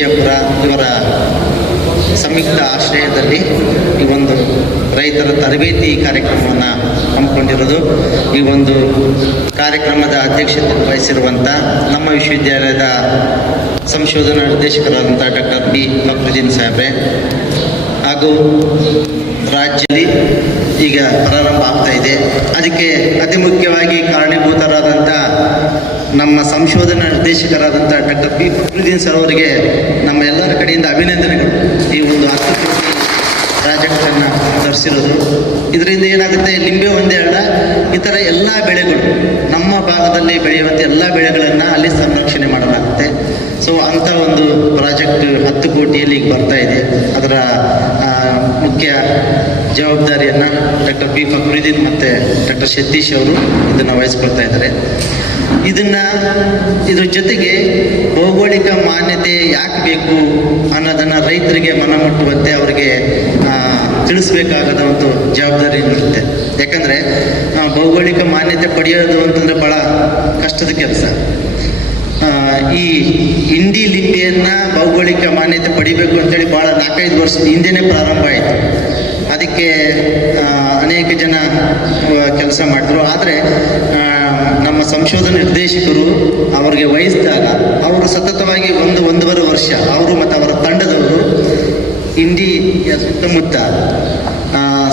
ವಿಜಯಪುರ ಇವರ ಸಂಯುಕ್ತ ಆಶ್ರಯದಲ್ಲಿ ಈ ಒಂದು ರೈತರ ತರಬೇತಿ ಕಾರ್ಯಕ್ರಮವನ್ನು ಹಮ್ಮಿಕೊಂಡಿರೋದು. ಈ ಒಂದು ಕಾರ್ಯಕ್ರಮದ ಅಧ್ಯಕ್ಷತೆ ವಹಿಸಿರುವಂಥ ನಮ್ಮ ವಿಶ್ವವಿದ್ಯಾಲಯದ ಸಂಶೋಧನಾ ನಿರ್ದೇಶಕರಾದಂಥ ಡಾಕ್ಟರ್ ಬಿ ಫಕ್ರುದ್ದೀನ್ ಸಾಹೇಬ್ರೆ ಹಾಗೂ ರಾಜ್ಯದಲ್ಲಿ ಈಗ ಪ್ರಾರಂಭ ಆಗ್ತಾ ಇದೆ. ಅದಕ್ಕೆ ಅತಿ ಮುಖ್ಯವಾಗಿ ಕಾರಣೀಭೂತರಾದಂಥ ನಮ್ಮ ಸಂಶೋಧನಾ ನಿರ್ದೇಶಕರಾದಂಥ ಡಾಕ್ಟರ್ ಬಿ ಫಕ್ರುದ್ದೀನ್ ಸರ್ ಅವರಿಗೆ ನಮ್ಮ ಎಲ್ಲರ ಕಡೆಯಿಂದ ಅಭಿನಂದನೆಗಳು. ಈ ಒಂದು 10 ಕೋಟಿ ಪ್ರಾಜೆಕ್ಟನ್ನು ತರಿಸಿರೋದು ಇದರಿಂದ ಏನಾಗುತ್ತೆ, ಲಿಂಬೆ ಒಂದೇ ಅಲ್ಲ, ಇತರ ಎಲ್ಲ ಬೆಳೆಗಳು ನಮ್ಮ ಭಾಗದಲ್ಲಿ ಬೆಳೆಯುವಂಥ ಎಲ್ಲ ಬೆಳೆಗಳನ್ನು ಅಲ್ಲಿ ಸಂರಕ್ಷಣೆ ಮಾಡಲಾಗುತ್ತೆ. ಸೊ ಅಂಥ ಒಂದು ಪ್ರಾಜೆಕ್ಟ್ 10 ಕೋಟಿಯಲ್ಲಿ ಈಗ ಬರ್ತಾ ಇದೆ. ಅದರ ಮುಖ್ಯ ಜವಾಬ್ದಾರಿಯನ್ನು ಡಾಕ್ಟರ್ ಬಿ ಫಕ್ರುದ್ದೀನ್ ಮತ್ತು ಡಾಕ್ಟರ್ ಸತೀಶ್ ಅವರು ಇದನ್ನು ವಹಿಸ್ಕೊಳ್ತಾ ಇದ್ದಾರೆ. ಇದ್ರ ಜೊತೆಗೆ ಭೌಗೋಳಿಕ ಮಾನ್ಯತೆ ಯಾಕೆ ಬೇಕು ಅನ್ನೋದನ್ನು ರೈತರಿಗೆ ಮನಮುಟ್ಟುವಂತೆ ಅವರಿಗೆ ತಿಳಿಸ್ಬೇಕಾಗದ ಒಂದು ಜವಾಬ್ದಾರಿ ಇರುತ್ತೆ. ಯಾಕಂದರೆ ಭೌಗೋಳಿಕ ಮಾನ್ಯತೆ ಪಡೆಯೋದು ಅಂತಂದರೆ ಭಾಳ ಕಷ್ಟದ ಕೆಲಸ. ಈ ಇಂಡಿ ಲಿಂಬೆಯನ್ನು ಭೌಗೋಳಿಕ ಮಾನ್ಯತೆ ಪಡಿಬೇಕು ಅಂತೇಳಿ ಭಾಳ 4-5 ವರ್ಷದ ಹಿಂದೆನೇ ಪ್ರಾರಂಭ ಆಯಿತು. ಅದಕ್ಕೆ ಅನೇಕ ಜನ ಕೆಲಸ ಮಾಡಿದ್ರು. ಆದರೆ ನಮ್ಮ ಸಂಶೋಧನಾ ನಿರ್ದೇಶಕರು ಅವರಿಗೆ ವಹಿಸಿದಾಗ ಅವರು ಸತತವಾಗಿ 1-1.5 ವರ್ಷ ಅವರು ಮತ್ತು ಅವರ ತಂಡದವರು ಇಂಡಿಯ ಸುತ್ತಮುತ್ತ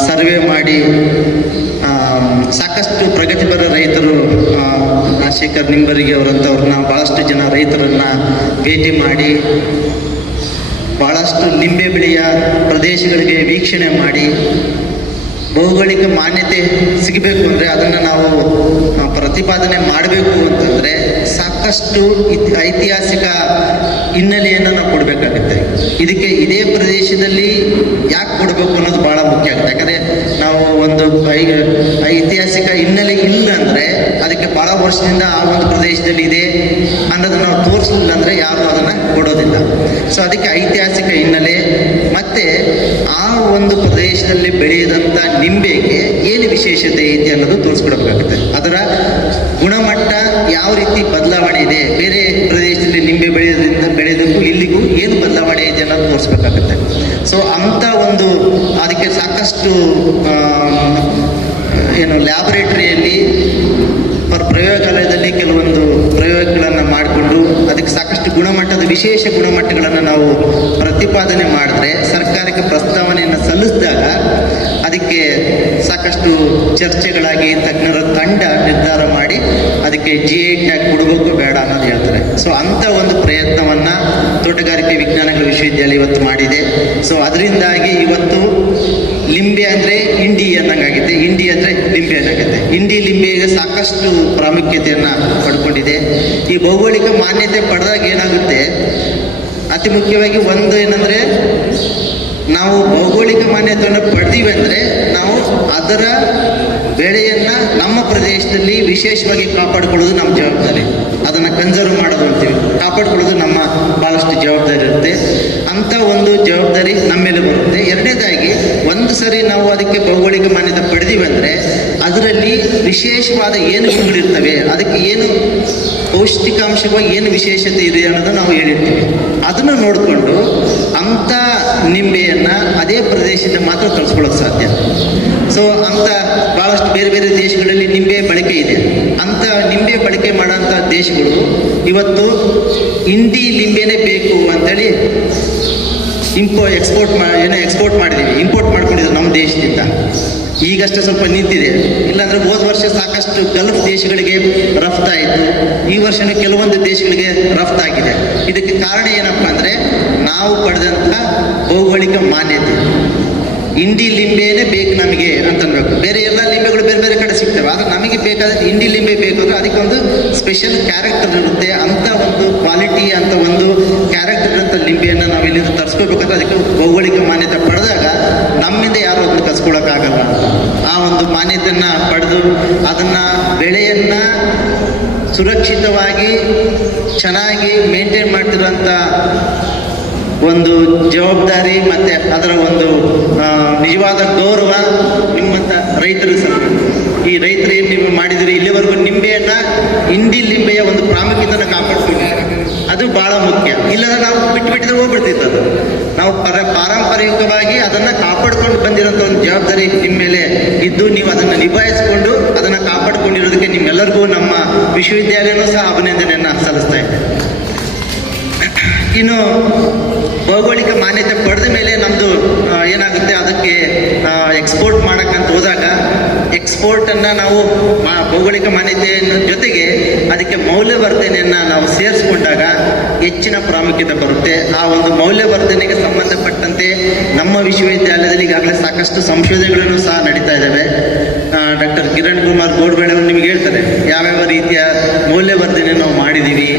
ಸರ್ವೆ ಮಾಡಿ ಸಾಕಷ್ಟು ಪ್ರಗತಿಪರ ರೈತರು, ಶೇಖರ್ ನಿಂಬರಿಗೆ ಅವರಂಥವ್ರನ್ನ ಭಾಳಷ್ಟು ಜನ ರೈತರನ್ನು ಭೇಟಿ ಮಾಡಿ ಭಾಳಷ್ಟು ಲಿಂಬೆ ಬೆಳೆಯ ಪ್ರದೇಶಗಳಿಗೆ ವೀಕ್ಷಣೆ ಮಾಡಿ ಭೌಗೋಳಿಕ ಮಾನ್ಯತೆ ಸಿಗಬೇಕು ಅಂದರೆ ಅದನ್ನು ನಾವು ಪ್ರತಿಪಾದನೆ ಮಾಡಬೇಕು ಅಂತಂದರೆ ಸಾಕಷ್ಟು ಐತಿಹಾಸಿಕ ಹಿನ್ನೆಲೆಯನ್ನು ನಾವು ಕೊಡಬೇಕಾಗುತ್ತೆ. ಇದಕ್ಕೆ ಇದೇ ಪ್ರದೇಶದಲ್ಲಿ ಯಾಕೆ ಕೊಡಬೇಕು ಅನ್ನೋದು ಭಾಳ ಮುಖ್ಯ ಆಗುತ್ತೆ. ಯಾಕಂದರೆ ನಾವು ಒಂದು ಐತಿಹಾಸಿಕ ಹಿನ್ನೆಲೆ ಇಲ್ಲ ಅಂದರೆ ಅದಕ್ಕೆ ಭಾಳ ವರ್ಷದಿಂದ ಆ ಒಂದು ಪ್ರದೇಶದಲ್ಲಿ ಇದೆ ಅನ್ನೋದನ್ನು ನಾವು ತೋರಿಸಲಿಲ್ಲ ಅಂದರೆ ಯಾರು ಅದನ್ನು ಕೊಡೋದಿಲ್ಲ. ಸೊ ಅದಕ್ಕೆ ಐತಿಹಾಸಿಕ ಹಿನ್ನೆಲೆ ಮತ್ತು ಆ ಒಂದು ಪ್ರದೇಶದಲ್ಲಿ ಬೆಳೆಯದಂಥ ನಿಂಬೆಗೆ ಏನು ವಿಶೇಷತೆ ಇದೆ ಅನ್ನೋದು ತೋರಿಸ್ಕೊಡಬೇಕಾಗುತ್ತೆ. ಅದರ ಗುಣಮಟ್ಟ ಯಾವ ರೀತಿ ಬದಲಾವಣೆ ಇದೆ, ಬೇರೆ ಪ್ರದೇಶದಲ್ಲಿ ನಿಂಬೆ ಬೆಳೆಯೋದಕ್ಕೂ ಇಲ್ಲಿಗೂ ಏನು ಬದಲಾವಣೆ ಇದೆ ಅನ್ನೋದು ತೋರಿಸ್ಬೇಕಾಗುತ್ತೆ. ಸೊ ಅಂಥ ಒಂದು ಅದಕ್ಕೆ ಸಾಕಷ್ಟು ಲ್ಯಾಬೊರೇಟರಿಯಲ್ಲಿ ಪ್ರಯೋಗಾಲಯದಲ್ಲಿ ಕೆಲವೊಂದು ಪ್ರಯೋಗಗಳನ್ನು ಮಾಡಿಕೊಂಡು ಅದಕ್ಕೆ ಸಾಕಷ್ಟು ಗುಣಮಟ್ಟದ ವಿಶೇಷ ಗುಣಮಟ್ಟಗಳನ್ನು ನಾವು ಪ್ರತಿಪಾದನೆ ಮಾಡಿದ್ರೆ ಸರ್ಕಾರಕ್ಕೆ ಪ್ರಸ್ತಾವನೆಯನ್ನು ಸಲ್ಲಿಸಿದಾಗ ಅದಕ್ಕೆ ಸಾಕಷ್ಟು ಚರ್ಚೆಗಳಾಗಿ ತಜ್ಞರ ತಂಡ ನಿರ್ಧಾರ ಮಾಡಿ ಅದಕ್ಕೆ GI ಟ್ಯಾಗ್ ಕೊಡಬೇಕು ಬೇಡ ಅನ್ನೋದು ಹೇಳ್ತಾರೆ. ಸೊ ಅಂಥ ಒಂದು ಪ್ರಯತ್ನವನ್ನು ತೋಟಗಾರಿಕೆ ವಿಜ್ಞಾನಗಳ ವಿಶ್ವವಿದ್ಯಾಲಯ ಇವತ್ತು ಮಾಡಿದೆ. ಸೊ ಅದರಿಂದಾಗಿ ಇವತ್ತು ಲಿಂಬೆ ಅಂದರೆ ಇಂಡಿ ಅನ್ನಂಗಾಗಿದೆ, ಇಂಡಿ ಅಂದರೆ ಲಿಂಬೆ ಅನ್ನಂಗಿದೆ. ಇಂಡಿ ಲಿಂಬೆಗೆ ಸಾಕಷ್ಟು ಪ್ರಾಮುಖ್ಯತೆಯನ್ನು ಪಡ್ಕೊಂಡಿದೆ. ಈ ಭೌಗೋಳಿಕ ಮಾನ್ಯತೆ ಪಡೆದಾಗ ಏನಾಗುತ್ತೆ, ಅತಿ ಮುಖ್ಯವಾಗಿ ಒಂದು ಏನಂದರೆ ನಾವು ಭೌಗೋಳಿಕ ಮಾನ್ಯತೆಯನ್ನು ಪಡೆದೀವಿ ಅಂದರೆ ನಾವು ಅದರ ಬೆಳೆಯನ್ನು ನಮ್ಮ ಪ್ರದೇಶದಲ್ಲಿ ವಿಶೇಷವಾಗಿ ಕಾಪಾಡಿಕೊಳ್ಳೋದು ನಮ್ಮ ಜವಾಬ್ದಾರಿ. ಅದನ್ನು ಕನ್ಸರ್ವ್ ಮಾಡೋದು ಅಂತೀವಿ, ಕಾಪಾಡಿಕೊಳ್ಳೋದು ನಮ್ಮ ಭಾಳಷ್ಟು ಜವಾಬ್ದಾರಿ ಇರುತ್ತೆ. ಅಂಥ ಒಂದು ಜವಾಬ್ದಾರಿ ನಮ್ಮ ಮೇಲೆ ಬರುತ್ತೆ. ಎರಡನೇದಾಗಿ ಒಂದು ಸರಿ ನಾವು ಅದಕ್ಕೆ ಭೌಗೋಳಿಕ ಮಾನ್ಯತೆ ಪಡೆದೀವಿ ಅಂದರೆ ಅದರಲ್ಲಿ ವಿಶೇಷವಾದ ಏನು ಗುಣಗಳಿರ್ತವೆ, ಅದಕ್ಕೆ ಏನು ಪೌಷ್ಟಿಕಾಂಶವಾಗಿ ಏನು ವಿಶೇಷತೆ ಇದೆ ಅನ್ನೋದನ್ನು ನಾವು ಹೇಳಿರ್ತೀವಿ. ಅದನ್ನು ನೋಡಿಕೊಂಡು ಅಂಥ ನಿಂಬೆಯನ್ನು ಅದೇ ಪ್ರದೇಶದಿಂದ ಮಾತ್ರ ತರಿಸ್ಕೊಳ್ಳೋಕೆ ಸಾಧ್ಯ. ಸೊ ಅಂಥ ಭಾಳಷ್ಟು ಬೇರೆ ಬೇರೆ ದೇಶಗಳಲ್ಲಿ ನಿಂಬೆ ಬಳಕೆ ಇದೆ. ಅಂಥ ನಿಂಬೆ ಬಳಕೆ ಮಾಡೋಂಥ ದೇಶಗಳು ಇವತ್ತು ಇಂಡಿ ಲಿಂಬೆನೇ ಬೇಕು ಅಂತೇಳಿ ಎಕ್ಸ್ಪೋರ್ಟ್ ಮಾಡಿದ್ದೀವಿ, ಇಂಪೋರ್ಟ್ ಮಾಡ್ಕೊಂಡಿದ್ರು ನಮ್ಮ ದೇಶದಿಂದ. ಈಗಷ್ಟೇ ಸ್ವಲ್ಪ ನಿಂತಿದೆ, ಇಲ್ಲಾಂದರೆ ಹೋದ ವರ್ಷ ಸಾಕಷ್ಟು ಗಲ್ಫ್ ದೇಶಗಳಿಗೆ ರಫ್ತಾಯಿತು, ಈ ವರ್ಷವೂ ಕೆಲವೊಂದು ದೇಶಗಳಿಗೆ ರಫ್ತಾಗಿದೆ. ಇದಕ್ಕೆ ಕಾರಣ ಏನಪ್ಪ ಅಂದರೆ ನಾವು ಪಡೆದಂಥ ಭೌಗೋಳಿಕ ಮಾನ್ಯತೆ. ಇಂಡಿ ಲಿಂಬೆನೇ ಬೇಕು ನಮಗೆ ಅಂತನ್ಬೇಕು. ಬೇರೆ ಎಲ್ಲ ಲಿಂಬೆಗಳು ಬೇರೆ ಬೇರೆ ಕಡೆ ಸಿಗ್ತವೆ, ಆದರೆ ನಮಗೆ ಬೇಕಾದ ಇಂಡಿ ಲಿಂಬೆ ಬೇಕು ಅಂದರೆ ಅದಕ್ಕೆ ಒಂದು ಸ್ಪೆಷಲ್ ಕ್ಯಾರೆಕ್ಟರ್ ಇರುತ್ತೆ. ಅಂಥ ಒಂದು ಕ್ವಾಲಿಟಿ, ಅಂಥ ಒಂದು ಕ್ಯಾರೆಕ್ಟರ್ ಇರೋಂಥ ಲಿಂಬೆಯನ್ನು ನಾವು ಇಲ್ಲಿಂದ ತರಿಸ್ಕೋಬೇಕಂದ್ರೆ ಅದಕ್ಕೆ ಭೌಗೋಳಿಕ ಮಾನ್ಯತೆ ಪಡೆದಾಗ ನಮ್ಮಿಂದ ಯಾರು ಅದನ್ನು ಕಸ್ಕೊಳಕ್ಕಾಗಲ್ಲ. ಆ ಒಂದು ಮಾನ್ಯತೆಯನ್ನು ಪಡೆದು ಅದನ್ನು ಬೆಳೆಯನ್ನು ಸುರಕ್ಷಿತವಾಗಿ ಚೆನ್ನಾಗಿ ಮೇಂಟೈನ್ ಮಾಡ್ತಿರೋಂಥ ಒಂದು ಜವಾಬ್ದಾರಿ ಮತ್ತು ಅದರ ಒಂದು ನಿಜವಾದ ಗೌರವ ನಿಮ್ಮಂಥ ರೈತರು ಸಹ. ಈ ರೈತರು ಏನು ನೀವು ಮಾಡಿದಿರಿ ಇಲ್ಲಿವರೆಗೂ ನಿಂಬೆಯನ್ನು, ಇಂಡಿ ಲಿಂಬೆಯ ಒಂದು ಪ್ರಾಮುಖ್ಯತೆಯನ್ನು ಕಾಪಾಡ್ತೀವಿ, ಅದು ಭಾಳ ಮುಖ್ಯ. ಇಲ್ಲದ ನಾವು ಬಿಟ್ಟಿದ್ರೆ ಅದು. ನಾವು ಪಾರಂಪರಿಕವಾಗಿ ಅದನ್ನು ಕಾಪಾಡ್ಕೊಂಡು ಬಂದಿರೋಂಥ ಒಂದು ಜವಾಬ್ದಾರಿ ನಿಮ್ಮ ಮೇಲೆ ಇದ್ದು ನೀವು ಅದನ್ನು ನಿಭಾಯಿಸಿಕೊಂಡು ಅದನ್ನು ಕಾಪಾಡ್ಕೊಂಡಿರೋದಕ್ಕೆ ನಿಮ್ಮೆಲ್ಲರಿಗೂ ನಮ್ಮ ವಿಶ್ವವಿದ್ಯಾಲಯನೂ ಸಹ ಅಭಿನಂದನೆಯನ್ನು ಸಲ್ಲಿಸ್ತಾ ಇದೆ. ಇನ್ನು ಭೌಗೋಳಿಕ ಮಾನ್ಯತೆ ಪಡೆದ ಮೇಲೆ ನಮ್ಮದು ಏನಾಗುತ್ತೆ, ಅದಕ್ಕೆ ಎಕ್ಸ್ಪೋರ್ಟ್ ಮಾಡೋಕ್ಕಂತ ಹೋದಾಗ ಎಕ್ಸ್ಪೋರ್ಟನ್ನು ನಾವು ಭೌಗೋಳಿಕ ಮಾನ್ಯತೆಯ ಜೊತೆಗೆ ಅದಕ್ಕೆ ಮೌಲ್ಯವರ್ಧನೆಯನ್ನು ನಾವು ಸೇರಿಸ್ಕೊಂಡಾಗ ಹೆಚ್ಚಿನ ಪ್ರಾಮುಖ್ಯತೆ ಬರುತ್ತೆ. ಆ ಒಂದು ಮೌಲ್ಯವರ್ಧನೆಗೆ ಸಂಬಂಧಪಟ್ಟಂತೆ ನಮ್ಮ ವಿಶ್ವವಿದ್ಯಾಲಯದಲ್ಲಿ ಈಗಾಗಲೇ ಸಾಕಷ್ಟು ಸಂಶೋಧನೆಗಳನ್ನು ಸಹ ನಡೀತಾ ಇದ್ದಾವೆ. ಡಾಕ್ಟರ್ ಕಿರಣ್ ಕುಮಾರ್ ಗೋಡ್ಬೇಳೆ ಅವರು ನಿಮ್ಗೆ ಹೇಳ್ತಾರೆ ಯಾವ್ಯಾವ ರೀತಿಯ ಮೌಲ್ಯವರ್ಧನೆ ನಾವು ಮಾಡಿದ್ದೀವಿ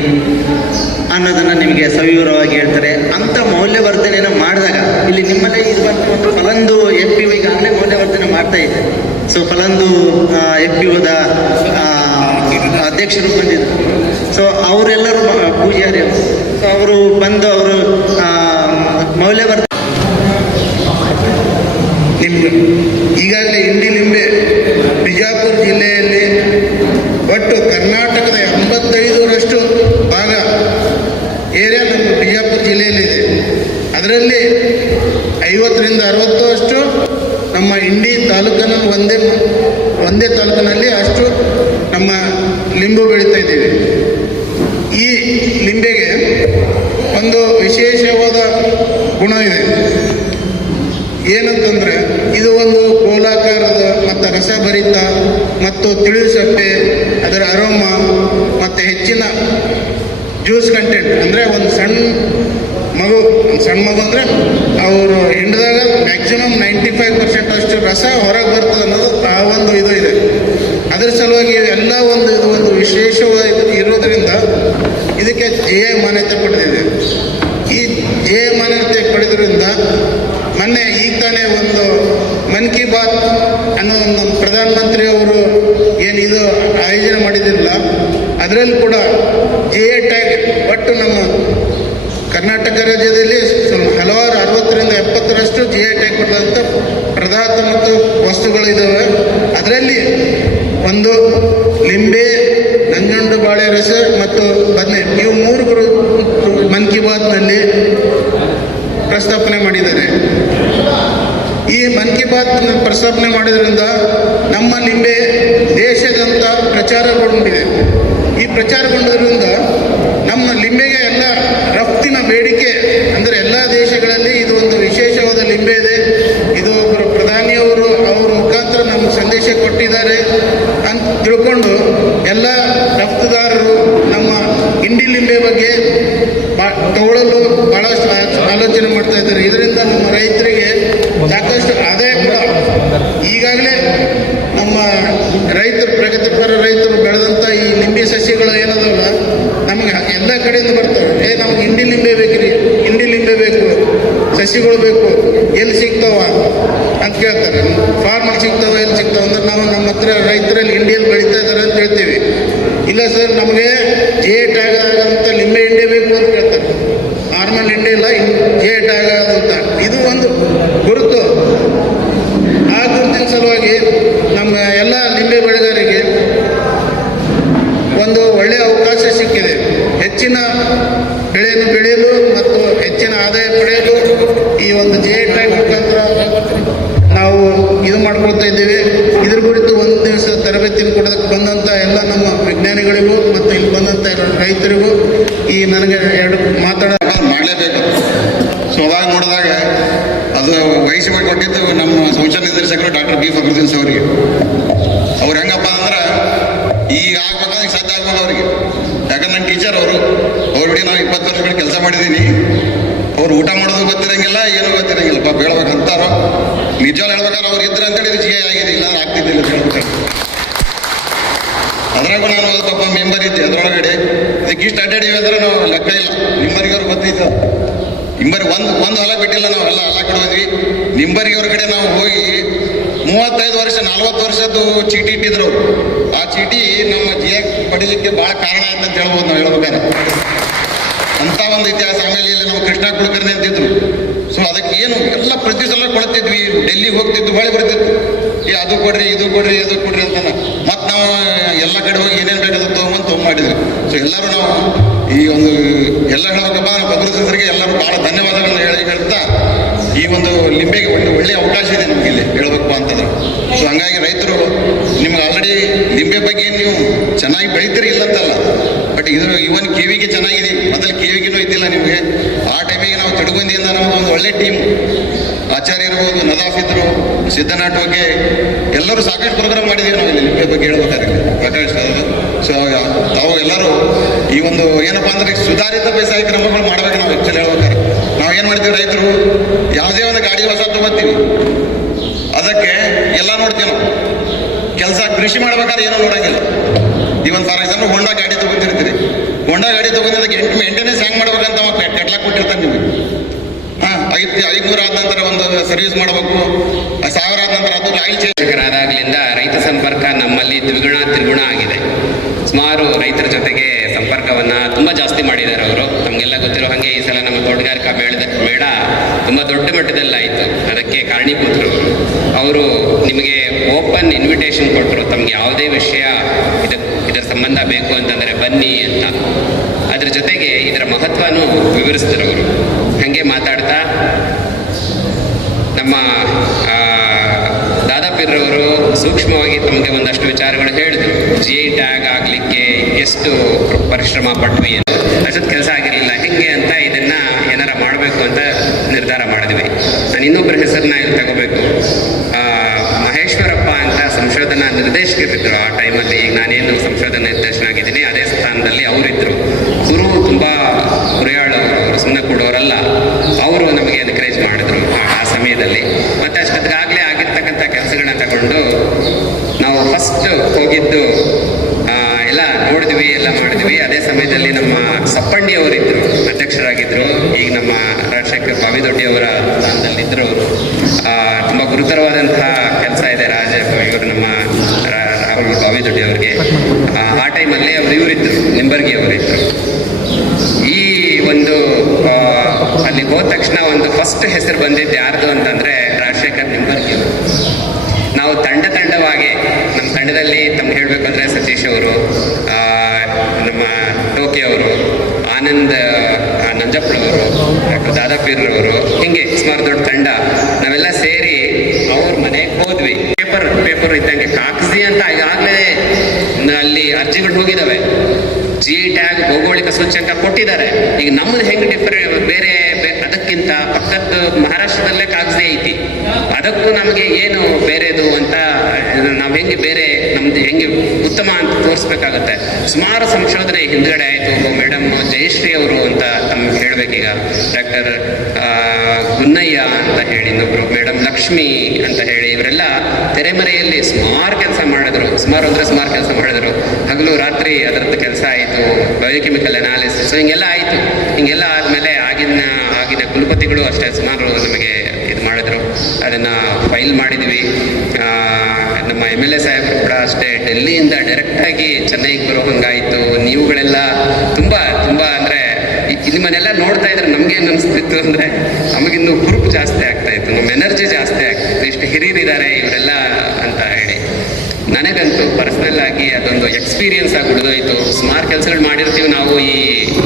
ಅನ್ನೋದನ್ನು ನಿಮಗೆ ಸವಿವರವಾಗಿ ಹೇಳ್ತಾರೆ. ಅಂಥ ಮೌಲ್ಯವರ್ಧನೆಯನ್ನು ಮಾಡಿದಾಗ ಇಲ್ಲಿ ನಿಮ್ಮಲ್ಲೇ ಇರುವಂಥ ಒಂದು ಫಲಂದು FPO ಈಗಾಗಲೇ ಮೌಲ್ಯವರ್ಧನೆ ಮಾಡ್ತಾ ಇದೆ. ಸೊ ಫಲಂದು FPOದ ಅಧ್ಯಕ್ಷರು ಬಂದಿದ್ದರು. ಸೊ ಅವರೆಲ್ಲರೂ ಪೂಜಾರಿ ಅವರು ಬಂದು ಅವರು ಮೌಲ್ಯವರ್ಧನೆ ಈಗಾಗಲೇ ಇಂಡಿ ಲಿಂಬೆ ಬಿಜಾಪುರ ಜಿಲ್ಲೆಯಲ್ಲಿ ಒಟ್ಟು ಕರ್ನಾಟಕದ 85ರಷ್ಟು ಭಾಗ ಏರಿಯಾ ನಮ್ಮ ಬಿಜಾಪುರ ಜಿಲ್ಲೆಯಲ್ಲಿದೆ. ಅದರಲ್ಲಿ 50ರಿಂದ 60 ನಮ್ಮ ಇಂಡಿ ತಾಲೂಕನ್ನು ಒಂದೇ ತಾಲೂಕಿನಲ್ಲಿ ಅಷ್ಟು ನಮ್ಮ ಲಿಂಬು ಬೆಳೀತಾ ಇದ್ದೀವಿ. ಈ ಲಿಂಬೆಗೆ ಒಂದು ವಿಶೇಷವಾದ ಗುಣ ಇದೆ. ಏನಂತಂದರೆ ಇದು ಒಂದು ಗೋಲಾಕಾರದ ಮತ್ತು ರಸಭರಿತ ಮತ್ತು ತಿಳಿದು ಸಪ್ಪೆ, ಅದರ ಅರೋಮ ಮತ್ತು ಹೆಚ್ಚಿನ ಜ್ಯೂಸ್ ಕಂಟೆಂಟ್. ಅಂದರೆ ಒಂದು ಸಣ್ಣ ಮಗು ಅಂದರೆ ಅವರು ಹಿಂಡಿದಾಗ ಮ್ಯಾಕ್ಸಿಮಮ್ 95% ಅಷ್ಟು ರಸ ಹೊರಗೆ ಬರ್ತದೆ ಅನ್ನೋದು ಆ ಒಂದು ಇದು ಇದೆ. ಅದರ ಸಲುವಾಗಿ ಎಲ್ಲ ಇದು ಒಂದು ವಿಶೇಷವಾಗಿ ಇರೋದರಿಂದ ಇದಕ್ಕೆ GI ಮಾನ್ಯತೆ ಪಡೆದಿದೆ. ಈ GI ಮಾನ್ಯತೆ ಪಡೆದ್ರಿಂದ ಮೊನ್ನೆ ಈಗ ತಾನೇ ಒಂದು ಮನ್ ಕಿ ಬಾತ್ ಅನ್ನೋ ಒಂದು ಪ್ರಧಾನಮಂತ್ರಿ ಅವರು ಏನಿದು ಆಯೋಜನೆ ಮಾಡಿದಿರಲ್ಲ, ಅದರಲ್ಲಿ ಕೂಡ GI ಟ್ಯಾಗ್ ಒಟ್ಟು ನಮ್ಮ ಕರ್ನಾಟಕ ರಾಜ್ಯದಲ್ಲಿ ಹಲವಾರು 60ರಿಂದ 70ರಷ್ಟು GI ಟ್ಯಾಗ್ ಕೊಟ್ಟಂಥ ಪದಾರ್ಥ ಮತ್ತು ವಸ್ತುಗಳಿದ್ದಾವೆ. ಅದರಲ್ಲಿ ಒಂದು ಲಿಂಬೆ, ನಂಜುಂಡು ಬಾಳೆ ರಸ ಮತ್ತು ಬದನೆ, ಇವು 3 ಮನ್ ಕಿ ಬಾತ್ನಲ್ಲಿ ಪ್ರಸ್ತಾಪನೆ ಮಾಡಿದ್ದಾರೆ. ಈ ಮನ್ ಕಿ ಬಾತ್ ಪ್ರಸ್ತಾಪನೆ ಮಾಡೋದ್ರಿಂದ ನಮ್ಮ ಲಿಂಬೆ ದೇಶದಂತ ಪ್ರಚಾರಗೊಂಡಿದೆ. ಈ ಪ್ರಚಾರಗೊಂಡದ್ರಿಂದ ನಮ್ಮ ಲಿಂಬೆಗೆ ಎಲ್ಲ ರಫ್ತಿನ ಬೇಡಿಕೆ, ಅಂದರೆ ಎಲ್ಲ ದೇಶಗಳಲ್ಲಿ ಇದು ಒಂದು ವಿಶೇಷವಾದ ಲಿಂಬೆ ಇದೆ. ಇದು ಒಬ್ಬರು ಪ್ರಧಾನಿಯವರು ಅವ್ರ ಮುಖಾಂತರ ನಮ್ಮ ಸಂದೇಶ ಕೊಟ್ಟಿದ್ದಾರೆ ಅಂತ ತಿಳ್ಕೊಂಡು ಎಲ್ಲ ರಫ್ತುದಾರರು ನಮ್ಮ ಇಂಡಿ ಲಿಂಬೆ ಬಗ್ಗೆ ತಗೊಳ್ಳಲು ಭಾಳಷ್ಟು ಆಲೋಚನೆ ಮಾಡ್ತಾ ಇದ್ದಾರೆ. ಇದರಿಂದ ನಮ್ಮ ರೈತರಿಗೆ ಸಾಕಷ್ಟು ಆದಾಯ ಕೂಡ ಈಗಾಗಲೇ ನಮ್ಮ ರೈತರು, ಪ್ರಗತಿಪರ ರೈತರು ಬೆಳೆದಂಥ ಈ ಲಿಂಬೆ ಸಸ್ಯಗಳು ಏನದಲ್ಲ ನಮಗೆ ಎಲ್ಲ ಕಡೆಯಿಂದ ಬರ್ತವೆ. ನಮ್ಗೆ ಇಂಡಿ ಲಿಂಬೆ ಬೇಕ್ರಿ, ಇಂಡಿ ಲಿಂಬೆ ಬೇಕು, ಸಸಿಗಳು ಬೇಕು, ಎಲ್ಲಿ ಸಿಗ್ತಾವ ಅಂತ ಕೇಳ್ತಾರೆ. ಫಾರ್ಮಲ್ಲಿ ಸಿಗ್ತಾವ, ಎಲ್ಲಿ ಸಿಗ್ತಾವ ಅಂದ್ರೆ ನಾವು ನಮ್ಮ ಹತ್ರ ರೈತರಲ್ಲಿ ಇಂಡಿಯಲ್ಲಿ ಬೆಳೀತಾ ಇದ್ದಾರೆ ಅಂತ ಹೇಳ್ತೀವಿ. ಇಲ್ಲ ಸರ್, ನಮಗೆ GI ಟ್ಯಾಗ್ ಆಗಂತ ಲಿಂಬೆ ಇಂಡಿ ಬೇಕು ಅಂತ ಕೇಳ್ತಾರೆ. ನಾರ್ಮಲ್ ಇಂಡಿ ಇಲ್ಲ, GI ಟ್ಯಾಗ್ ಆದಂತ ಇದು ಒಂದು ಗುರುತು. ಆ ಗುರುತಿನ ಸಲುವಾಗಿ ನಮ್ಮ ಎಲ್ಲ ಲಿಂಬೆ ಬೆಳೆಗಾರರಿಗೆ ಒಂದು ಒಳ್ಳೆಯ ಅವಕಾಶ ಸಿಕ್ಕಿದೆ. ಹೆಚ್ಚಿನ ಬೆಳೆಯನ್ನು ಬೆಳೆಯಲು ಮತ್ತು ಹೆಚ್ಚಿನ ಆದಾಯ ಪಡೆಯಲು ಈ ಒಂದು GI ಟ್ಯಾಗ್ ಮುಖಾಂತರ ನಾವು ಇದು ಮಾಡ್ಕೊಳ್ತಾ ಇದ್ದೇವೆ. ಇದ್ರ ಕುರಿತು ಒಂದು ದಿವಸ ತರಬೇತಿಯನ್ನು ಕೊಡೋದಕ್ಕೆ ಬಂದಂಥ ಎಲ್ಲ ನಮ್ಮ ವಿಜ್ಞಾನಿಗಳಿಗೂ ಮತ್ತು ಇಲ್ಲಿ ಬಂದಂಥ ರೈತರಿಗೂ ಈ ನನಗೆ ಮಾಡಲೇಬೇಕು. ಸೊ ಅವಾಗ ನೋಡಿದಾಗ ಅದು ವಹಿಸಿ ಕೊಟ್ಟಿದ್ದು ನಮ್ಮ ಸಂಶೋಧನಾ ನಿರ್ದೇಶಕರು ಡಾಕ್ಟರ್ B. ಫಕ್ರುದ್ದೀನ್ ಅವರಿಗೆ. ಅವ್ರು ಹೆಂಗಪ್ಪ ಅಂದ್ರೆ ಈಗ ಆಗ್ಬೇಕಾದ್ರೆ ಸಾಧ್ಯ ಆಗ್ಬೋದು ಅವರಿಗೆ. ಯಾಕಂದ್ರೆ ನನ್ನ ಟೀಚರ್ ಅವರು ಬಿಡಿ ನಾವು 20 ವರ್ಷಗಳು ಕೆಲಸ ಮಾಡಿದ್ದೀನಿ. ಅವ್ರು ಊಟ ಮಾಡೋದು ಗೊತ್ತಿರಂಗಿಲ್ಲ, ಏನೂ ಗೊತ್ತಿರಂಗಿಲ್ಲ. ಪಾಪ ಹೇಳ್ಬೇಕಂತಾರೋ ನಿಜವಾಗ್ಲೂ ಹೇಳ್ಬೇಕಾದ್ರೆ ಅವ್ರು ಇದ್ರೆ ಅಂತೇಳಿ ಇದು GI ಆಗಿದೆ, ಇಲ್ಲಾಂದ್ರೆ ಆಗ್ತಿದ್ದಿಲ್ಲ ಅಂತ ಹೇಳ್ಬೇಕು. ಅದ್ರಾಗೂ ನಾನು ಪಾಪ ಮೆಂಬರ್ ಇದ್ದೆ ಅದರೊಳಗಡೆ. ಇದಕ್ಕೆ ಇಷ್ಟು ಅಡ್ಡಾಡಿವಿ ಅಂದ್ರೆ ನಾವು ಲೆಕ್ಕ ಇಲ್ಲ. ನಿಮ್ಮರಿಗೆ ಅವ್ರು ಗೊತ್ತಿತ್ತು. ನಿಂಬರಿಗೆ ಒಂದು ಹೊಲ ಬಿಟ್ಟಿಲ್ಲ, ನಾವು ಎಲ್ಲ ಕಡೆ ಹೋದ್ವಿ. ನಿಂಬರಿಗೆ ಅವ್ರ ಕಡೆ ನಾವು ಹೋಗಿ 35 ವರ್ಷ 40 ವರ್ಷದ್ದು ಚೀಟಿ ಇಟ್ಟಿದ್ರು ಅವರು. ಆ ಚೀಟಿ ನಮ್ಮ GI ಪಡೀಲಿಕ್ಕೆ ಭಾಳ ಕಾರಣ ಆಯ್ತು ಅಂತ ಹೇಳ್ಬೋದು ನಾವು ಹೇಳ್ಬೇಕಾದ್ರೆ. ಅಂಥ ಒಂದು ಇತಿಹಾಸ. ಆಮೇಲೆ ಇಲ್ಲಿ ನಾವು ಕೃಷ್ಣ ಕುಲಕರ್ಣಿ ಅಂತಿದ್ರು. ಸೊ ಅದಕ್ಕೆ ಏನು ಎಲ್ಲ ಪ್ರತಿ ಸಲ ಕೊಡ್ತಿದ್ವಿ. ಡೆಲ್ಲಿಗೆ ಹೋಗ್ತಿದ್ದು, ಹೊಳೆ ಬರ್ತಿತ್ತು, ಅದು ಕೊಡ್ರಿ, ಇದು ಕೊಡ್ರಿ, ಅದು ಕೊಡ್ರಿ ಅಂತ. ಮತ್ತು ನಾವು ಎಲ್ಲ ಕಡೆ ಹೋಗಿ ಏನೇನು ಬೇಕಾದ ತೊಗೊಂಬಂದು ಮಾಡಿದ್ವಿ. ಸೊ ಎಲ್ಲರೂ ನಾವು ಈ ಒಂದು ಎಲ್ಲ ಹೇಳಬೇಕಪ್ಪ ಭದ್ರತೆಗೆ ಎಲ್ಲರೂ ಭಾಳ ಧನ್ಯವಾದಗಳನ್ನು ಹೇಳ್ತಾ ಈ ಒಂದು ಲಿಂಬೆಗೆ ಒಂದು ಒಳ್ಳೆಯ ಅವಕಾಶ ಇದೆ ನಮ್ಗೆ ಇಲ್ಲಿ ಹೇಳಬೇಕು ಅಂತಂದ್ರೆ. ಸೊ ಹಂಗಾಗಿ ರೈತರು ನಿಮ್ಗೆ ಆಲ್ರೆಡಿ ಲಿಂಬೆ ಬಗ್ಗೆ ನೀವು ಚೆನ್ನಾಗಿ ಬೆಳಿತೀರಿ ಇಲ್ಲಂತಲ್ಲ, ಬಟ್ ಇದು ಇವನ್ ಕೆವಿಗೆ ಚೆನ್ನಾಗಿದೆ, ಮೊದಲು ಕೆವಿಗೆನೂ ಇದ್ದಿಲ್ಲ ನಿಮಗೆ. ಆ ಟೈಮಿಗೆ ನಾವು ತಿಡುಗುಂದಿಯಿಂದ ನಮ್ದು ಒಂದು ಒಳ್ಳೆ ಟೀಮ್, ಆಚಾರ್ಯ ಇರ್ಬೋದು, ನದಾಫ್ ಇದ್ರು, ಸಿದ್ಧನಾಟ್ ಬಗ್ಗೆ ಎಲ್ಲರೂ ಸಾಕಷ್ಟು ಪ್ರೋಗ್ರಾಮ್ ಮಾಡಿದ್ದೀವಿ ನಾವು ಇಲ್ಲಿ ಲಿಂಬೆ ಬಗ್ಗೆ ಹೇಳ್ಬೇಕಾದ್ರೆ ಪ್ರಕಾಶ್. ಸೊ ತಾವು ಎಲ್ಲರೂ ಈ ಒಂದು ಏನಪ್ಪಾ ಅಂದ್ರೆ ಸುಧಾರಿತ ಬೇಸಾಯ ಕ್ರಮಗಳು ಮಾಡ್ಬೇಕು. ನಾವು ಆಕ್ಚುಲಿ ಹೇಳ್ಬೇಕಾದ್ರೆ ನಾವು ಏನು ಮಾಡ್ತೀವಿ, ರೈತರು ಯಾವುದೇ ಒಂದು ಗಾಡಿ ಹೊಸ ತಗೋತೀವಿ, ಅದಕ್ಕೆ ಎಲ್ಲ ನೋಡ್ತೀವಿ ನಾವು. ಕೆಲಸ ಕೃಷಿ ಮಾಡ್ಬೇಕಾದ್ರೆ ಏನೋ ನೋಡಂಗಿಲ್ಲ. ಇವನ್ ಫಾರ್ ಎಕ್ಸಾಂಪಲ್ ಹೋಂಡಾ ಗಾಡಿ ತಗೋತಿರ್ತೀರಿ, ಹೋಂಡಾ ಗಾಡಿ ತಗೊಂಡು ಅದಕ್ಕೆ ಮೇಂಟೆನೆನ್ಸ್ ಹೆಂಗೆ ಮಾಡ್ಬೇಕಂತ ಅವ ಕೆಟ್ಲಾಕ್ ಕೊಟ್ಟಿರ್ತಾನೆ ನಿಮಗೆ. 500 ಆದ ನಂತರ ಒಂದು ಸರ್ವಿಸ್ ಮಾಡಬೇಕು, 1000 ಆದ ನಂತರ ಅದು ಆಯಿಲ್ ಚೇಂಜ್. ಆದಾಗ್ಲಿಂದ ರೈತ ಸಂಪರ್ಕ ನಮ್ಮಲ್ಲಿ ದ್ವಿಗುಣ ತ್ರಿಗುಣ ಆಗಿದೆ. ಸುಮಾರು ರೈತರ ಜೊತೆಗೆ ಸಂಪರ್ಕವನ್ನ ತುಂಬಾ ಜಾಸ್ತಿ ಮಾಡಿದ್ದಾರೆ ಅವರು. ನಮಗೆಲ್ಲ ಗೊತ್ತಿರೋ ಹಾಗೆ ಈ ಸಲ ನಮ್ಮ ತೋಟಗಾರಿಕಾ ಮೇಳ ತುಂಬಾ ದೊಡ್ಡ ಮಟ್ಟದಲ್ಲಿ ಆಯಿತು. ಅದಕ್ಕೆ ಕಾರಣೀಭೂತರು ಅವರು ನಿಮಗೆ ಓಪನ್ ಇನ್ವಿಟೇಷನ್ ಕೊಟ್ಟರು, ತಮ್ಗೆ ಯಾವುದೇ ವಿಷಯ ಇದರ ಸಂಬಂಧ ಬೇಕು ಅಂತಂದ್ರೆ ಬನ್ನಿ ಅಂತ. ಅದ್ರ ಜೊತೆಗೆ ಇದರ ಮಹತ್ವನೂ ವಿವರಿಸಿದ್ರು ಅವರು. ಹಾಗೆ ಮಾತಾಡ್ತಾ ನಮ್ಮ ದಾದಾಪೀರ್ರವರು ಸೂಕ್ಷ್ಮವಾಗಿ ತಮಗೆ ಒಂದಷ್ಟು ವಿಚಾರಗಳು ಹೇಳಿದ್ರು. GI ಟ್ಯಾಗ್ ಆಗಲಿಕ್ಕೆ ಎಷ್ಟು ಪರಿಶ್ರಮ ಪಟ್ವಿ ಅಂತ. ಅಷ್ಟೊಂದು ಕೆಲಸ ಆಗಿರಲಿಲ್ಲ ಹೆಂಗೆ ಅಂತ ಇದನ್ನ ಏನಾರ ಮಾಡಬೇಕು ಅಂತ ನಿರ್ಧಾರ ಮಾಡಿದ್ವಿ. ನಾನು ಇನ್ನೊಬ್ಬರ ಹೆಸರನ್ನ ಇಲ್ಲಿ ತಗೋಬೇಕು. ಮಹೇಶ್ವರಪ್ಪ ಅಂತ ಸಂಶೋಧನಾ ನಿರ್ದೇಶಕರಿದ್ರು ಆ ಟೈಮಲ್ಲಿ. ಈಗ ನಾನೇನು ಸಂಶೋಧನಾ ನಿರ್ದೇಶನ ಆಗಿದ್ದೀನಿ ಅದೇ ಸ್ಥಾನದಲ್ಲಿ ಅವರಿದ್ರು. ಗುರು ತುಂಬಾ ಹುರಿಯಾಳವರು, ಅವರು ಸುಮ್ಮನೆ ಕೊಡೋರಲ್ಲ. ಅವರು ನಮಗೆ ಎನ್ಕರೇಜ್ ಮಾಡಿದ್ರು ಆ ಸಮಯದಲ್ಲಿ. ಮತ್ತೆ ಅಷ್ಟೊತ್ತಿಗಾಗಲೇ ಆಗಿರ್ತಕ್ಕಂಥ ಕೆಲಸಗಳನ್ನ ತಗೊಂಡು ನಾವು ಫಸ್ಟ್ ಹೋಗಿದ್ದು ಎಲ್ಲ ನೋಡಿದ್ವಿ, ಎಲ್ಲ ಮಾಡಿದ್ವಿ. ಅದೇ ಸಮಯದಲ್ಲಿ ನಮ್ಮ ಸಪ್ಪಂಡಿ ಅವರಿದ್ರು, ಅಧ್ಯಕ್ಷರಾಗಿದ್ರು. ಈಗ ನಮ್ಮ ರಾಜಶೇಖರ್ ಬಾವಿದೊಡ್ಡಿಯವರ ಸ್ಥಾನದಲ್ಲಿದ್ದರು. ತುಂಬ ಗುರುತರವಾದಂತಹ ಕೆಲಸ ಇದೆ ಇವರು ನಮ್ಮ ರಾಹುಲ್ ಬಾವಿದೊಡ್ಡಿ ಅವರಿಗೆ. ಆ ಟೈಮಲ್ಲಿ ಇವರಿದ್ರು, ನಿಂಬರ್ಗಿ ಅವರಿದ್ರು. ಈ ಒಂದು ಅಲ್ಲಿ ಹೋದ ತಕ್ಷಣ ಒಂದು ಫಸ್ಟ್ ಹೆಸರು ಬಂದಿದ್ದು ಯಾರ್ದು ಅಂತಂದ್ರೆ ರಾಜಶೇಖರ್ ನಿಂಬರ್ಗಿ ಅವರು. ನಾವು ತಂಡವಾಗಿ ನಮ್ಮ ತಂಡದಲ್ಲಿ ತಮ್ಗೆ ಹೇಳ್ಬೇಕಂದ್ರೆ ಸತೀಶ್ ಅವರು, ನಮ್ಮ ಟೋಕಿ ಅವರು, ಆನಂದ್ ನಂಜಪ್ಪಳವರು, ಡಾಕ್ಟರ್ ದಾದಾಪೀರ್ರವರು, ಹಿಂಗೆ ಸುಮಾರು ದೊಡ್ಡ ತಂಡ ನಾವೆಲ್ಲ ಸೇರಿ ಅವ್ರ ಮನೆಗೆ ಹೋದ್ವಿ. ಪೇಪರ್ ಇದ್ದಂಗೆ ಕಾಗಜಿ ಅಂತ ಈಗಾಗಲೇ ಅಲ್ಲಿ ಅರ್ಜಿಗಳು ಹೋಗಿದ್ದಾವೆ. GI ಟ್ಯಾಗ್ ಭೌಗೋಳಿಕ ಸೂಚ್ಯಂಕ ಕೊಟ್ಟಿದ್ದಾರೆ. ಈಗ ನಮ್ಮದು ಹೆಂಗೆ ಬೇರೆ ಅದಕ್ಕಿಂತ ಪಕ್ಕದ ಮಹಾರಾಷ್ಟ್ರದಲ್ಲೇ ಕಾಗಜಿ ಐತಿ, ಅದಕ್ಕೂ ನಮಗೆ ಏನು ಬೇರೆದು ಅಂತ ನಾವು ಹೆಂಗೆ ಬೇರೆ ನಮ್ದು ಹೆಂಗೆ ಉತ್ತಮ ಅಂತ ತೋರಿಸ್ಬೇಕಾಗತ್ತೆ. ಸುಮಾರು ಸಂಶೋಧನೆ ಹಿಂದ್ಗಡೆ ಆಯಿತು. ಒಬ್ಬ ಮೇಡಮ್ ಜಯಶ್ರೀ ಅವರು ಅಂತ ತಮ್ಗೆ ಹೇಳ್ಬೇಕೀಗ, ಡಾಕ್ಟರ್ ಗುನ್ನಯ್ಯ ಅಂತ ಹೇಳಿ, ಇನ್ನೊಬ್ರು ಮೇಡಮ್ ಲಕ್ಷ್ಮಿ ಅಂತ ಹೇಳಿ, ಇವರೆಲ್ಲ ತೆರೆಮರೆಯಲ್ಲಿ ಸುಮಾರು ಕೆಲಸ ಮಾಡಿದ್ರು. ಸುಮಾರು ಕೆಲಸ ಮಾಡಿದ್ರು. ಹಗಲು ರಾತ್ರಿ ಅದರದ್ದು ಕೆಲಸ ಆಯಿತು. ಬಯೋಕೆಮಿಕಲ್ ಅನಾಲಿಸಿಸ್ ಹಿಂಗೆಲ್ಲ ಆಯಿತು. ಹಿಂಗೆಲ್ಲ ಆದಮೇಲೆ ಆಗಿನ ಕುಲಪತಿಗಳು ಅಷ್ಟೇ ಸುಮಾರು ನಮಗೆ ಇದು ಮಾಡಿದ್ರು. ಅದನ್ನು ಫೈಲ್ ಮಾಡಿದ್ವಿ. ನಮ್ಮ MLA ಸಾಹೇಬರು ಕೂಡ ಅಷ್ಟೇ ಡೆಲ್ಲಿಯಿಂದ ಡೈರೆಕ್ಟಾಗಿ ಚೆನ್ನೈಗೆ ಬರೋ ಹಂಗಾಯಿತು. ನೀವುಗಳೆಲ್ಲ ತುಂಬ ಅಂದರೆ ನಿಮ್ಮನ್ನೆಲ್ಲ ನೋಡ್ತಾ ಇದ್ರೆ ನಮ್ಗೇನು ಅನಿಸ್ತಿತ್ತು ಅಂದರೆ ನಮಗಿನ್ನೂ ಹುರುಪು ಜಾಸ್ತಿ ಆಗ್ತಾ ಇತ್ತು, ನಮ್ಮ ಎನರ್ಜಿ ಜಾಸ್ತಿ ಆಗ್ತಿತ್ತು. ಇಷ್ಟು ಹಿರಿಯರಿದ್ದಾರೆ ಇವರೆಲ್ಲ ಅಂತ ಹೇಳಿ. ನನಗಂತೂ ಪರ್ಸನಲ್ ಆಗಿ ಅದೊಂದು ಎಕ್ಸ್ಪೀರಿಯನ್ಸ್ ಆಗಿ ಉಳಿದೋಯ್ತು. ಸುಮಾರು ಕೆಲಸಗಳು ಮಾಡಿರ್ತೀವಿ ನಾವು ಈ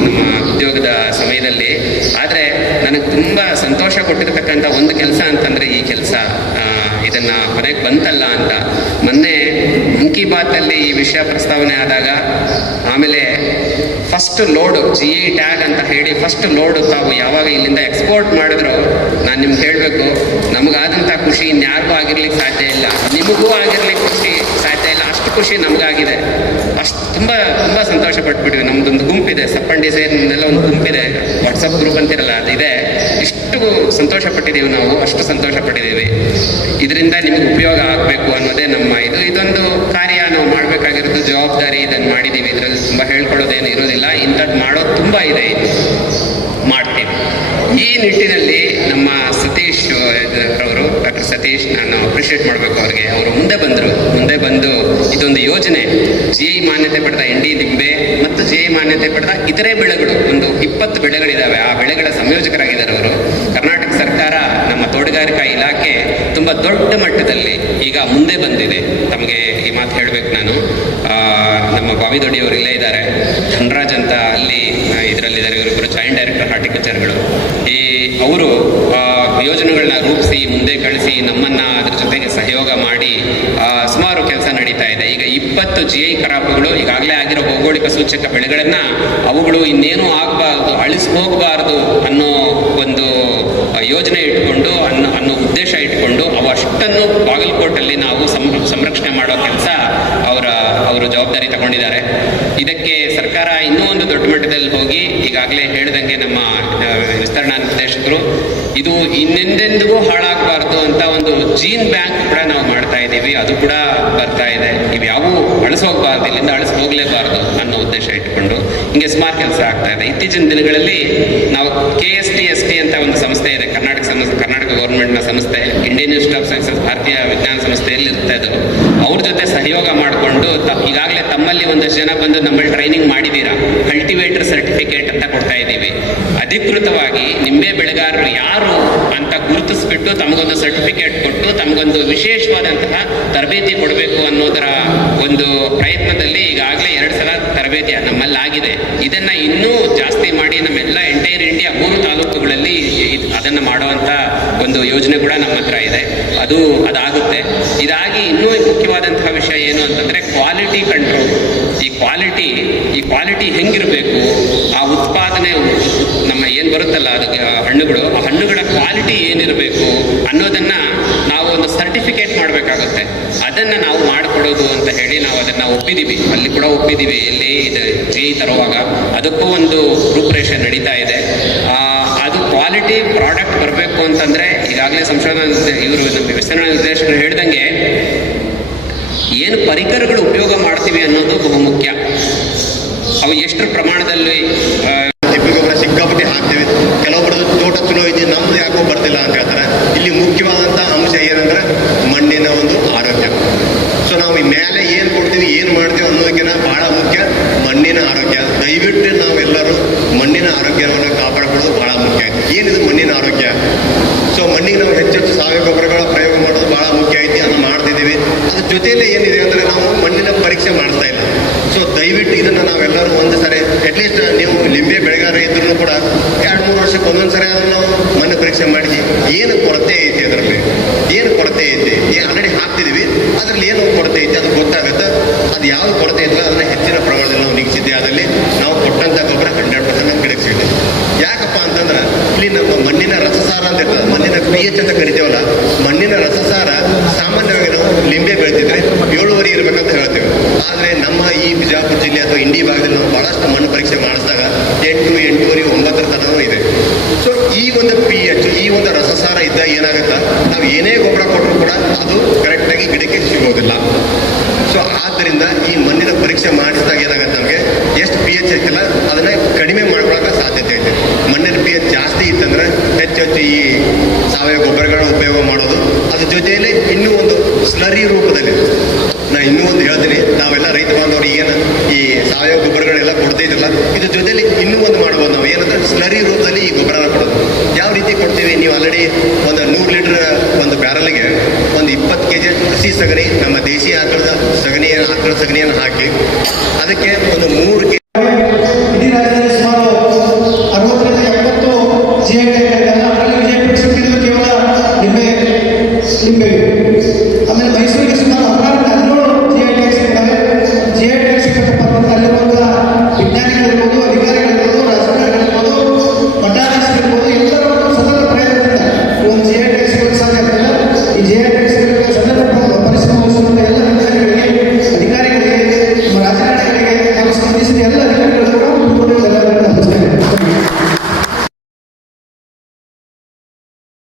ನಮ್ಮ ಉದ್ಯೋಗದ ಸಮಯದಲ್ಲಿ. ಆದರೆ ನನಗೆ ತುಂಬ ಸಂತೋಷ ಕೊಟ್ಟಿರ್ತಕ್ಕಂಥ ಒಂದು ಕೆಲಸ ಅಂತಂದರೆ ಈ ಕೆಲಸ. ಇದನ್ನ ಕೊನೆಗೆ ಬಂತಲ್ಲ ಅಂತ ಮೊನ್ನೆ ಮನ್ ಕಿ ಬಾತಲ್ಲಿ ಈ ವಿಷಯ ಪ್ರಸ್ತಾವನೆ ಆದಾಗ, ಆಮೇಲೆ ಫಸ್ಟ್ ಲೋಡು GI ಟ್ಯಾಗ್ ಅಂತ ಹೇಳಿ ಫಸ್ಟ್ ಲೋಡು ತಾವು ಯಾವಾಗ ಇಲ್ಲಿಂದ ಎಕ್ಸ್ಪೋರ್ಟ್ ಮಾಡಿದ್ರು, ನಾನು ನಿಮ್ಗೆ ಹೇಳಬೇಕು, ನಮಗಾದಂಥ ಖುಷಿ ಇನ್ಯಾರಿಗೂ ಆಗಿರ್ಲಿಕ್ಕೆ ಸಾಧ್ಯ ಇಲ್ಲ, ನಿಮಗೂ ಆಗಿರ್ಲಿಕ್ಕೆ ಖುಷಿ ಸಾಧ್ಯ ಇಲ್ಲ. ಅಷ್ಟು ಖುಷಿ ನಮಗಾಗಿದೆ. ಅಷ್ಟು ತುಂಬ ಸಂತೋಷ ಪಟ್ಬಿಟ್ಟಿವಿ. ನಮ್ದೊಂದು ಗುಂಪಿದೆ, ಸಪ್ಪಂಡಿ ಸೇರಿನೆಲ್ಲ ಒಂದು ಗುಂಪಿದೆ, ವಾಟ್ಸಪ್ ಗ್ರೂಪ್ ಅಂತಿರಲ್ಲ ಅದಿದೆ. ಇಷ್ಟು ಸಂತೋಷ ಪಟ್ಟಿದ್ದೀವಿ ನಾವು, ಅಷ್ಟು ಸಂತೋಷ ಪಟ್ಟಿದ್ದೀವಿ. ಇದರಿಂದ ನಿಮ್ಗೆ ಉಪಯೋಗ ಆಗಬೇಕು ಅನ್ನೋದೇ ನಮ್ಮ ಇದೊಂದು ಕಾರ್ಯ ನಾವು ಮಾಡಬೇಕಾಗಿರೋದು ಜವಾಬ್ದಾರಿ. ಇದನ್ನು ಮಾಡಿದ್ದೀವಿ. ಇದರಲ್ಲಿ ತುಂಬ ಹೇಳ್ಕೊಳ್ಳೋದೇನು ಇರೋದಿಲ್ಲ. ಇಂಥದ್ದು ಮಾಡೋದು ತುಂಬ ಇದೆ, ಮಾಡ್ತೀವಿ. ಈ ನಿಟ್ಟಿನಲ್ಲಿ ನಮ್ಮ ಸತೀಶ್ ಅವರು, ಡಾಕ್ಟರ್ ಸತೀಶ್, ನಾನು ಅಪ್ರಿಷಿಯೇಟ್ ಮಾಡಬೇಕು ಅವ್ರಿಗೆ. ಅವರು ಮುಂದೆ ಬಂದು ಇದೊಂದು ಯೋಜನೆ, GI ಮಾನ್ಯತೆ ಪಡೆದ ಎಂಡಿ ಲಿಂಬೆ ಮತ್ತು GI ಮಾನ್ಯತೆ ಪಡೆದ ಇತರೆ ಬೆಳೆಗಳು, ಒಂದು 20 ಬೆಳೆಗಳಿದ್ದಾವೆ. ಆ ಬೆಳೆಗಳ ಸಂಯೋಜಕರಾಗಿದ್ದಾರೆ ಅವರು. ಕರ್ನಾಟಕ ಸರ್ಕಾರ, ನಮ್ಮ ತೋಟಗಾರಿಕಾ ಇಲಾಖೆ ತುಂಬ ತುಂಬ ದೊಡ್ಡ ಮಟ್ಟದಲ್ಲಿ ಈಗ ಮುಂದೆ ಬಂದಿದೆ. ತಮಗೆ ಈ ಮಾತು ಹೇಳಬೇಕು ನಾನು. ನಮ್ಮ ಬಾವಿದೊಡ್ಡಿಯವರು ಇಲ್ಲೇ ಇದ್ದಾರೆ, ಧನರಾಜ್ ಅಂತ ಅಲ್ಲಿ ಇದರಲ್ಲಿದ್ದಾರೆ. ಇವರಿಬ್ಬರು ಜಾಯಿಂಟ್ ಡೈರೆಕ್ಟರ್ ಹಾರ್ಟಿಕಲ್ಚರ್ಗಳು. ಅವರು ಯೋಜನೆಗಳನ್ನ ರೂಪಿಸಿ ಮುಂದೆ ಕಳಿಸಿ ನಮ್ಮನ್ನ ಅದ್ರ ಜೊತೆಗೆ ಸಹಯೋಗ ಮಾಡಿ ಸುಮಾರು ಕೆಲಸ ನಡೀತಾ ಇದೆ. ಈಗ 20 GI ಕರಾಪುಗಳು ಈಗಾಗಲೇ ಆಗಿರೋ ಭೌಗೋಳಿಕ ಸೂಚಕ ಬೆಳೆಗಳನ್ನ ಅವುಗಳು ಇನ್ನೇನು ಆಗಬಾರ್ದು, ಅಳಿಸಿ ಹೋಗಬಾರ್ದು ಅನ್ನೋ ಒಂದು ಯೋಜನೆ ಇಟ್ಕೊಂಡು ಅನ್ನೋ ಉದ್ದೇಶ ಇಟ್ಕೊಂಡು ಅವು ಅಷ್ಟನ್ನು ಬಾಗಲಕೋಟಲ್ಲಿ ನಾವು ಸಂರಕ್ಷಣೆ ಮಾಡೋ ಕೆಲಸ ಅವರು ಜವಾಬ್ದಾರಿ ತಗೊಂಡಿದ್ದಾರೆ. ಇದಕ್ಕೆ ಸರ್ಕಾರ ಇನ್ನೂ ಒಂದು ದೊಡ್ಡ ಮಟ್ಟದಲ್ಲಿ ಹೋಗಿ ಈಗಾಗಲೇ ಹೇಳಿದಂಗೆ ನಮ್ಮ ವಿಸ್ತರಣಾ ನಿರ್ದೇಶಕರು ಇದು ಇನ್ನೆಂದೆಂದಿಗೂ ಹಾಳಾಗಬಾರ್ದು ಅಂತ ಒಂದು ಜೀನ್ ಬ್ಯಾಂಕ್ ಕೂಡ ನಾವು ಮಾಡ್ತಾ ಇದ್ದೀವಿ. ಅದು ಕೂಡ ಬರ್ತಾ ಇದೆ. ಇವ್ಯಾವೂ ಅಳಿಸೋಗ್ಬಾರ್ದು, ಇಲ್ಲಿಂದ ಅಳಿಸಿ ಹೋಗಲೇಬಾರ್ದು ಅನ್ನೋ ಉದ್ದೇಶ ಇಟ್ಕೊಂಡು ಹಿಂಗೆ ಸುಮಾರು ಕೆಲಸ ಆಗ್ತಾ ಇದೆ. ಇತ್ತೀಚಿನ ದಿನಗಳಲ್ಲಿ ನಾವು KSTST ಅಂತ ಒಂದು ಸಂಸ್ಥೆ ಇದೆ, ಕರ್ನಾಟಕ ಗೌರ್ಮೆಂಟ್ನ ಸಂಸ್ಥೆ, ಇಂಡಿಯನ್ ಇನ್ಸ್ಟಿಟ್ಯೂಟ್ ಆಫ್ ಸೈನ್ಸಸ್, ಭಾರತೀಯ ವಿಜ್ಞಾನ ಸಂಸ್ಥೆಯಲ್ಲಿ ಇರುತ್ತೆ. ಅದು ಅವ್ರ ಜೊತೆ ಸಹಯೋಗ ಮಾಡಿಕೊಂಡು ಈಗಾಗಲೇ ತಮ್ಮಲ್ಲಿ ಒಂದಷ್ಟು ಜನ ಬಂದು ನಮ್ಮಲ್ಲಿ ಟ್ರೈನಿಂಗ್ ಮಾಡಿದ್ದೀರಾ, ಕಲ್ಟಿವೇಟರ್ ಸರ್ಟಿಫಿಕೇಟ್ ಅಂತ ಕೊಡ್ತಾ ಇದ್ದೀವಿ. ಅಧಿಕೃತವಾಗಿ ನಿಂಬೆ ಬೆಳೆಗಾರರು ಯಾರು ಅಂತ ಗುರುತಿಸ್ಬಿಟ್ಟು ತಮಗೊಂದು ಸರ್ಟಿಫಿಕೇಟ್ ಕೊಟ್ಟು ತಮಗೊಂದು ವಿಶೇಷವಾದಂತಹ ತರಬೇತಿ ಕೊಡಬೇಕು ಅನ್ನೋದರ ಒಂದು ಪ್ರಯತ್ನದಲ್ಲಿ ಈಗಾಗಲೇ 2 ಸಲ ತರಬೇತಿ ನಮ್ಮಲ್ಲಿ ಆಗಿದೆ. ಇದನ್ನ ಇನ್ನೂ ಜಾಸ್ತಿ ಮಾಡಿ ನಮ್ಮೆಲ್ಲ ಎಂಟೈರ್ ಇಂಡಿಯಾ 3 ತಾಲೂಕುಗಳಲ್ಲಿ ಅದನ್ನು ಮಾಡುವಂತ ಒಂದು ಯೋಜನೆ ಕೂಡ ನಮ್ಮ ಹತ್ರ ಇದೆ. ಅದಾಗುತ್ತೆ. ಇದಾಗಿ ಇನ್ನೂ ಮುಖ್ಯವಾದಂತಹ ವಿಷಯ ಏನು ಅಂತಂದ್ರೆ ಕ್ವಾಲಿಟಿ ಕಂಟ್ರೋಲ್. ಈ ಕ್ವಾಲಿಟಿ ಹೆಂಗಿರಬೇಕು, ಆ ಉತ್ಪಾದನೆ ನಮ್ಮ ಏನು ಬರುತ್ತಲ್ಲ ಅದಕ್ಕೆ ಹಣ್ಣುಗಳು, ಆ ಹಣ್ಣುಗಳ ಕ್ವಾಲಿಟಿ ಏನಿರಬೇಕು ಅನ್ನೋದನ್ನ ನಾವು ಒಂದು ಸರ್ಟಿಫಿಕೇಟ್ ಮಾಡಬೇಕಾಗುತ್ತೆ. ಅದನ್ನ ನಾವು ಮಾಡಿಕೊಡೋದು ಅಂತ ಹೇಳಿ ನಾವು ಅದನ್ನ ಒಪ್ಪಿದೀವಿ. ಅಲ್ಲಿ ಕೂಡ ಒಪ್ಪಿದೀವಿ. ಎಲ್ಲಿ ಇದು GI ತರುವಾಗ ಅದಕ್ಕೂ ಒಂದು ರೂಪುರೇಷೆ ನಡೀತಾ ಇದೆ. ಅದು ಕ್ವಾಲಿಟಿ ಪ್ರಾಡಕ್ಟ್ ಬರಬೇಕು ಅಂತಂದ್ರೆ ಈಗಾಗಲೇ ಸಂಶೋಧನಾ ಇವರು ನಮ್ಮ ವಿಸ್ತರಣಾ ನಿರ್ದೇಶಕರು ಹೇಳ್ದಂಗೆ ಏನು ಪರಿಕರಗಳು ಉಪಯೋಗ ಮಾಡ್ತೀವಿ ಅನ್ನೋದು ಬಹು ಮುಖ್ಯ. ಅವು ಎಷ್ಟು ಪ್ರಮಾಣದಲ್ಲಿ ತಿಪ್ಪಿ ಗೊಬ್ಬರ ಸಿಕ್ಕಾಪಟ್ಟಿ ಹಾಕ್ತೀವಿ. ಕೆಲವೊಬ್ಬರದ್ದು ತೋಟ ಚಲೋ ಐತಿ, ನಮ್ದು ಯಾಕೋ ಬರ್ತಿಲ್ಲ ಅಂತ ಹೇಳ್ತಾರೆ. ಇಲ್ಲಿ ಮುಖ್ಯವಾದಂಥ ಅಂಶ ಏನಂದ್ರೆ ಮಣ್ಣಿನ ಒಂದು ಆರೋಗ್ಯ. ಸೊ ನಾವು ಈ ಮೇಲೆ ಏನು ಕೊಡ್ತೀವಿ, ಏನು ಮಾಡ್ತೀವಿ ಅನ್ನೋದಕ್ಕಿಂತ ಬಹಳ ಮುಖ್ಯ ಮಣ್ಣಿನ ಆರೋಗ್ಯ. ದಯವಿಟ್ಟು ನಾವೆಲ್ಲರೂ ಮಣ್ಣಿನ ಆರೋಗ್ಯವನ್ನು ಕಾಪಾಡಿಕೊಳ್ಳೋದು ಬಹಳ ಮುಖ್ಯ. ಏನಿದು ಮಣ್ಣಿನ ಆರೋಗ್ಯ? ಸೊ ಮಣ್ಣಿಗೆ ನಾವು ಹೆಚ್ಚೆಚ್ಚು ಸಾವಯವ ಗೊಬ್ಬರಗಳ ಪ್ರಯೋಗ ಮಾಡೋದು ಬಹಳ ಮುಖ್ಯ ಐತಿ. ಅದನ್ನು ಮಾಡ್ತಿದ್ದೀವಿ. ಅದ್ರ ಜೊತೆಯಲ್ಲೇ ಏನಿದೆ ಅಂದರೆ ನಾವು ಮಣ್ಣಿನ ಪರೀಕ್ಷೆ ಮಾಡ್ತಾ ಇಲ್ಲ. ಸೊ ದಯವಿಟ್ಟು ಇದನ್ನು ನಾವೆಲ್ಲರೂ ಒಂದು ಸರಿ ಅಟ್ಲೀಸ್ಟ್ ನೀವು ಲಿಂಬೆ ಬೆಳೆಗಾರ ಇದ್ರೂ ಕೂಡ 2-3 ವರ್ಷಕ್ಕೆ ಒಂದೊಂದು ಸರಿ ಆದರೂ ನಾವು ಮಣ್ಣು ಪರೀಕ್ಷೆ ಮಾಡಿ ಏನು ಕೊರತೆ ಐತಿ, ಅದರಲ್ಲಿ ಏನು ಕೊರತೆ ಐತಿ, ಆಲ್ರೆಡಿ ಹಾಕ್ತಿದ್ದೀವಿ, ಅದರಲ್ಲಿ ಏನು ಕೊರತೆ ಐತಿ ಅದು ಗೊತ್ತಾಗುತ್ತೆ. ಅದು ಯಾವ್ದು ಕೊರತೆ ಐತಲ್ಲ ಅದನ್ನು ಹೆಚ್ಚಿನ ಪ್ರಮಾಣದಲ್ಲಿ ನಾವು ನಿಗ್ಸಿದ್ದೆ ಆದಲ್ಲಿ ನಾವು ಕೊಟ್ಟಂಥ ಗೊಬ್ಬರ 100% ನಮ್ಮ ಗಿಡಕ್ಕೆ ಸಿಗುತ್ತೆ. ಯಾಕಪ್ಪ ಅಂತಂದ್ರೆ ಇಲ್ಲಿ ನಮ್ಮ ಮಣ್ಣಿನ ರಸಸಾರ ಅಂತ ಇರ್ತದೆ, ಮಣ್ಣಿನ pH ಅಂತ ಕರಿತೇವಲ್ಲ, ಮಣ್ಣಿನ ರಸಸಾರ ಸಾಮಾನ್ಯವಾಗಿ ನಾವು ಲಿಂಬೆ ಬೆಳೆದಿದ್ರೆ 7.5 ಇರಬೇಕಂತ ಹೇಳ್ತೇವೆ. ಆದರೆ ನಮ್ಮ ಈ ಬಿಜಾಪುರ ಜಿಲ್ಲೆ ಅಥವಾ ಇಂಡಿ ಭಾಗದಲ್ಲಿ ನಾವು ಬಹಳಷ್ಟು ಮಣ್ಣು ಪರೀಕ್ಷೆ ಮಾಡಿಸಿದಾಗ 8, 8.5, 9 ತನಕ ಇದೆ. ಸೊ ಈ ಒಂದು pH, ಈ ಒಂದು ರಸಸಾರ ಇದ್ದಾಗ ಏನಾಗುತ್ತಾ, ನಾವು ಏನೇ ಗೊಬ್ಬರ ಕೊಟ್ಟರು ಕೂಡ ಅದು ಕರೆಕ್ಟಾಗಿ ಗಿಡಕ್ಕೆ ಸಿಗೋದಿಲ್ಲ. ಸೊ ಆದ್ದರಿಂದ ಈ ಮಣ್ಣಿನ ಪರೀಕ್ಷೆ ಮಾಡಿಸಿದಾಗ ಏನಾಗುತ್ತೆ, ನಮಗೆ ಎಷ್ಟು pH ಐತಿಲ್ಲ ಅದನ್ನ ಕಡಿಮೆ ಮಾಡ್ಕೊಳ್ಳೋಕೆ ಸಾಧ್ಯತೆ ಐತೆ. ಮಣ್ಣಿನ pH ಜಾಸ್ತಿ ಇತ್ತಂದ್ರೆ ಹೆಚ್ಚು ಈ ಸಾವಯವ ಗೊಬ್ಬರಗಳನ್ನ ಉಪಯೋಗ ಮಾಡೋದು. ಅದ್ರ ಜೊತೆಯಲ್ಲಿ ಇನ್ನೂ ಒಂದು ಸ್ಲರಿ ರೂಪದಲ್ಲಿ ನಾನು ಇನ್ನೂ ಒಂದು ಹೇಳ್ತೀನಿ, ನಾವೆಲ್ಲ ರೈತ ಬಾಂಧವರು ಏನು ಈ ಸಾವಯವ ಗೊಬ್ಬರಗಳೆಲ್ಲ ಕೊಡ್ತಿದ್ದಿಲ್ಲ, ಇದ್ರ ಜೊತೆಲಿ ಇನ್ನೂ ಒಂದು ಮಾಡ್ಬೋದು. ನಾವು ಏನಂದ್ರೆ ಸ್ಲರಿ ರೂಪದಲ್ಲಿ ಈ ಗೊಬ್ಬರನ ಕೊಡೋದು. ಯಾವ ರೀತಿ ಕೊಡ್ತೀವಿ, ನೀವು ಆಲ್ರೆಡಿ ಒಂದು 100 ಲೀಟರ್ ಒಂದು ಬ್ಯಾರಲ್ಗೆ ಒಂದು 20 kg ಹಸಿ ಸಗಣಿ, ನಮ್ಮ ದೇಶಿ ಆಕಳ ಸಗಣಿಯನ್ನು ಹಾಕಿ ಅದಕ್ಕೆ ಒಂದು 3 kg ಇಡೀ ರಾಜ್ಯದಲ್ಲಿ ಸುಮಾರು 60-70 GI